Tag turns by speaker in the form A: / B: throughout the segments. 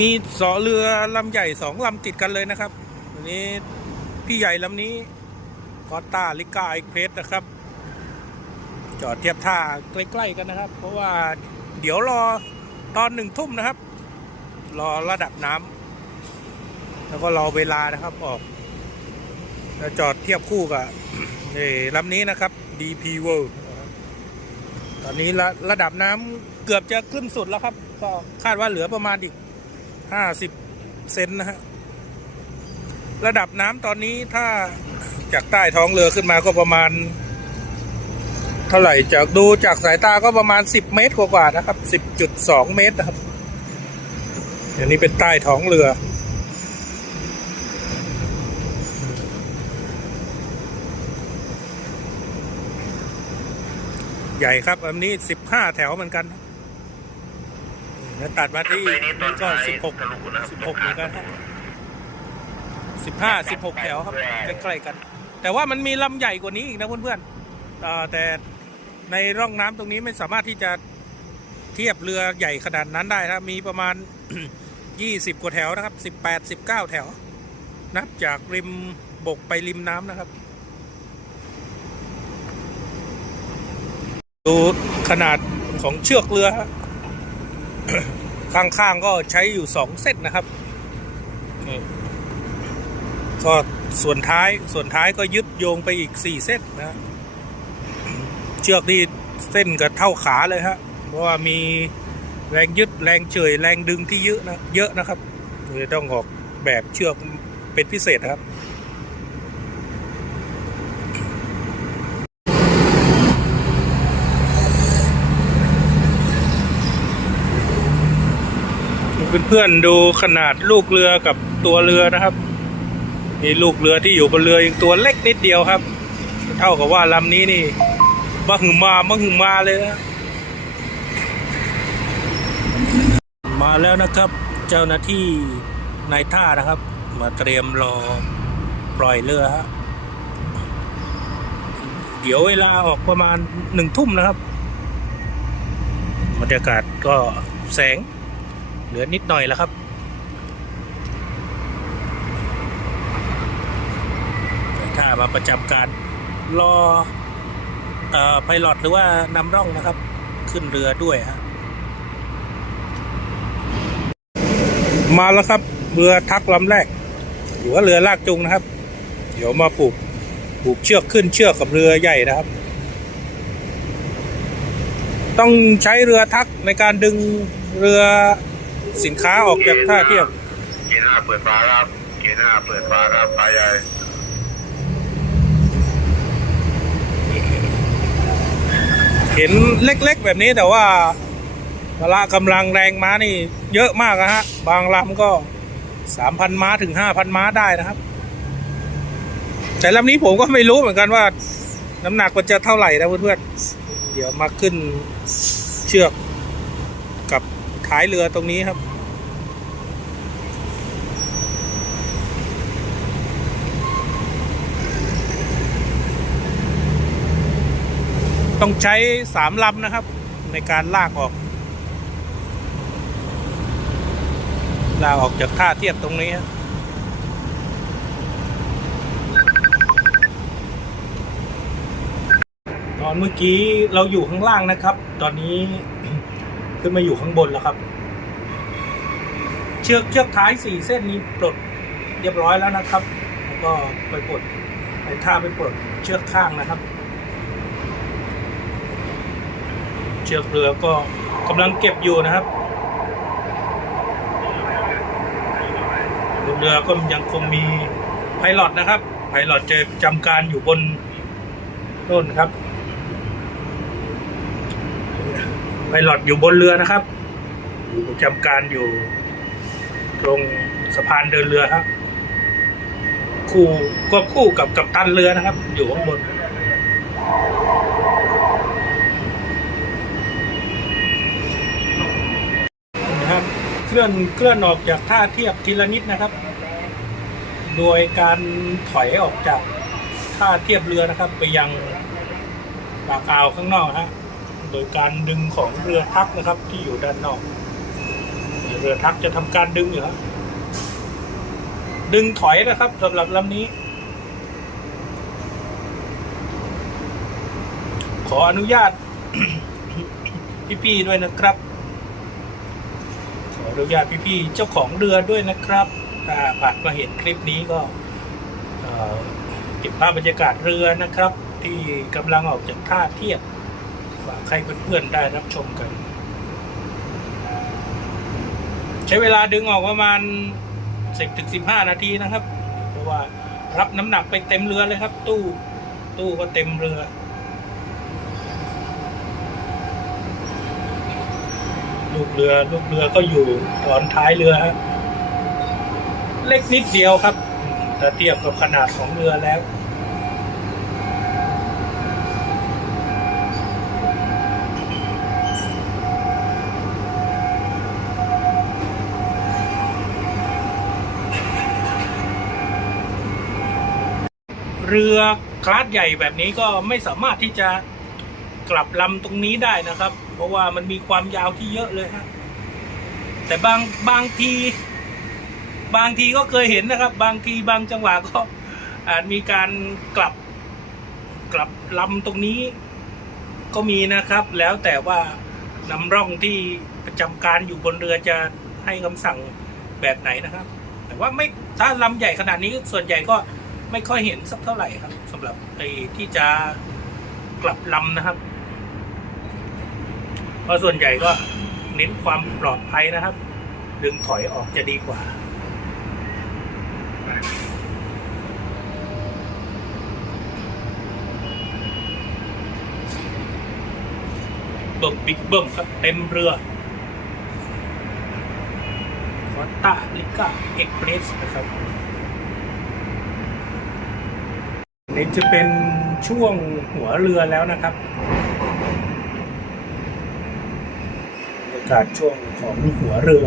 A: มีสอเรือลำใหญ่สองลำติดกันเลยนะครับวันนี้พี่ใหญ่ลำนี้คอต้าลิก้าเอ็กเพสนะครับ จอดเทียบท่าใกล้ๆกันนะครับ เพราะว่าเดี๋ยวรอตอนหนึ่งทุ่มนะครับ รอระดับน้ำแล้วก็รอเวลานะครับออกแล้วจอดเทียบคู่กับนี่ลำนี้นะครับ DP World นะครับตอนนี้ระระดับน้ำเกือบจะขึ้นสุดแล้วครับ ก็คาดว่าเหลือประมาณอีก 50เซนนะฮะ ระดับน้ำตอนนี้ถ้าจากใต้ท้องเรือขึ้นมาก็ประมาณ เท่าไหร่จากดูจากสายตาก็ประมาณ10เมตรกว่าๆนะครับ10.2เมตรนะครับอันนี้เป็นใต้ท้องเรือใหญ่ครับ อันนี้15แถวเหมือนกัน แล้วตัดมาที่
B: ไปนี้ตอน
A: ก็
B: ท้าย
A: 16
B: ทะลุนะครับ
A: 16เหมือนกันครับ15 16แถวครับใกล้ๆกัน แต่ว่ามันมีลำใหญ่กว่านี้อีกนะเพื่อนๆเอ่อแต่ในร่องน้ำตรงนี้ไม่สามารถที่จะเทียบเรือใหญ่ขนาดนั้นได้ครับมีประมาณ 20 กว่าแถวนะครับ 18 19 แถว นับจากริมบกไปริมน้ำนะครับ ดูขนาดของเชือกเรือฮะ ข้างๆก็ใช้อยู่สองเส้นนะครับก็ส่วนท้ายส่วนท้ายก็ยึดโยงไปอีกสี่เส้นนะเชือกนี่เส้นกับเท่าขาเลยฮะเพราะว่ามีแรงยึดแรงเฉยแรงดึงที่เยอะนะเยอะนะครับเลยต้องออกแบบเชือกเป็นพิเศษครับ เพื่อนๆดูขนาดลูกเรือกับตัวเรือนะครับนี่ลูกเรือที่อยู่บนเรือยังตัวเล็กนิดเดียวครับ เท่ากับว่าลำนี้นี่มหึมา มหึมาเลยนะมาแล้วนะครับ เจ้าหน้าที่นายท่านะครับ มาเตรียมรอปล่อยเรือฮะเดี๋ยวเวลาออกประมาณหนึ่งทุ่มนะครับบรรยากาศก็แสง เหลือนิดหน่อยแล้วครับถ้ามาประจำการรอเอ่อไพลอตหรือว่านำร่องนะครับ ขึ้นเรือด้วยฮะมาแล้วครับเรือทักลำแรก หรือว่าเรือลากจูงนะครับ เดี๋ยวมาผูกผูกเชือกขึ้นเชือกกับเรือใหญ่นะครับ ต้องใช้เรือทักในการดึงเรือ สินค้าออกจากท่าเทียบ
B: เกียร์หน้าเปิดฟ้าครับเกียร์หน้าเปิดฟ้าครับปลาใหญ่
A: เห็นเล็กๆแบบนี้แต่ว่าพละกำลังแรงม้านี่ เยอะมากนะฮะ บางลำก็สามพันม้าถึงห้าพันม้าได้นะครับ แต่ลำนี้ผมก็ไม่รู้เหมือนกันว่า น้ำหนักมันจะเท่าไหร่นะเพื่อนๆเดี๋ยวมาขึ้นเชือกกับ ท้ายเรือตรงนี้ครับ ต้องใช้สามลำนะครับ ในการลากออก ลากออกจากท่าเทียบตรงนี้ตอนเมื่อกี้เราอยู่ข้างล่างนะครับ ตอนนี้ ขึ้นมาอยู่ข้างบนแล้วครับ เชือกเชือกท้ายสี่เส้นนี้ปลดเรียบร้อยแล้วนะครับ แล้วก็ไปปลดไปท่าไปปลดเชือกข้างนะครับ เชือกเรือก็กำลังเก็บอยู่นะครับเรือก็ยังคงมีไพลอตนะครับไพลอตจะประจำการอยู่บนโน่นครับ ไพลอตอยู่บนเรือนะครับ อยู่ประจำการอยู่ ตรงสะพานเดินเรือครับ คู่ควบคู่กับกัปตันเรือนะครับ อยู่ข้างบนนะครับเคลื่อนเคลื่อนออกจากท่าเทียบทีละนิดนะครับ โดยการถอยออกจากท่าเทียบเรือนะครับ ไปยังปากอ่าวข้างนอกฮะ โดยการดึงของเรือทักนะครับที่อยู่ด้านนอก เรือทักจะทำการดึงอยู่ครับดึงถอยนะครับสำหรับลำนี้ ขออนุญาตพี่ๆด้วยนะครับ ขออนุญาตพี่ๆเจ้าของเรือด้วยนะครับถ้าผ่านมาเห็นคลิปนี้ก็เก็บภาพบรรยากาศเรือนะครับ ที่กำลังออกจากท่าเทียบ ฝากให้เพื่อนๆได้รับชมกัน ใช้เวลาดึงออกประมาณ 10ถึง15 นาทีนะครับ เพราะว่ารับน้ำหนักไปเต็มเรือเลยครับ ตู้ตู้ก็เต็มเรือลูกเรือลูกเรือก็อยู่ตอนท้ายเรือฮะเล็กนิดเดียวครับถ้าเทียบกับขนาดของเรือแล้ว เรือคลาสใหญ่แบบนี้ก็ไม่สามารถที่จะกลับลำตรงนี้ได้นะครับ เพราะว่ามันมีความยาวที่เยอะเลยฮะแต่บางบางที บางทีก็เคยเห็นนะครับ บางทีบางจังหวะก็อาจมีการกลับกลับลำตรงนี้ก็มีนะครับ แล้วแต่ว่านำร่องที่ประจำการอยู่บนเรือจะให้คำสั่งแบบไหนนะครับ แต่ว่าไม่ถ้าลำใหญ่ขนาดนี้ส่วนใหญ่ก็ ไม่ค่อยเห็นสักเท่าไหร่ครับสำหรับไอ้ที่จะกลับลำนะครับ เพราะส่วนใหญ่ก็เน้นความปลอดภัยนะครับ ดึงถอยออกจะดีกว่าเบิ่มบิ๊กเบิ่มครับเต็มเรือวอตตาลิก้าเอ็กเพรสนะครับ นี่จะเป็นช่วงหัวเรือแล้วนะครับบรรยากาศช่วงของหัวเรือ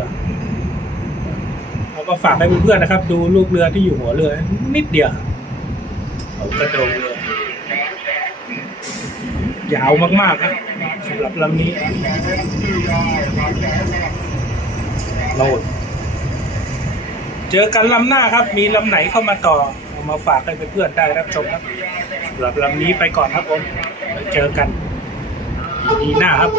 A: เราก็ฝากให้เพื่อนๆนะครับ ดูลูกเรือที่อยู่หัวเรือ นิดเดียวเขากระโดงเรือยาวมากๆครับสำหรับลำนี้โลดเจอกันลำหน้าครับ มีลำไหนเข้ามาต่อ เอามาฝากให้เพื่อนๆได้รับชมครับสำหรับลำนี้ไปก่อนครับผมเจอกัน ดีหน้าครับ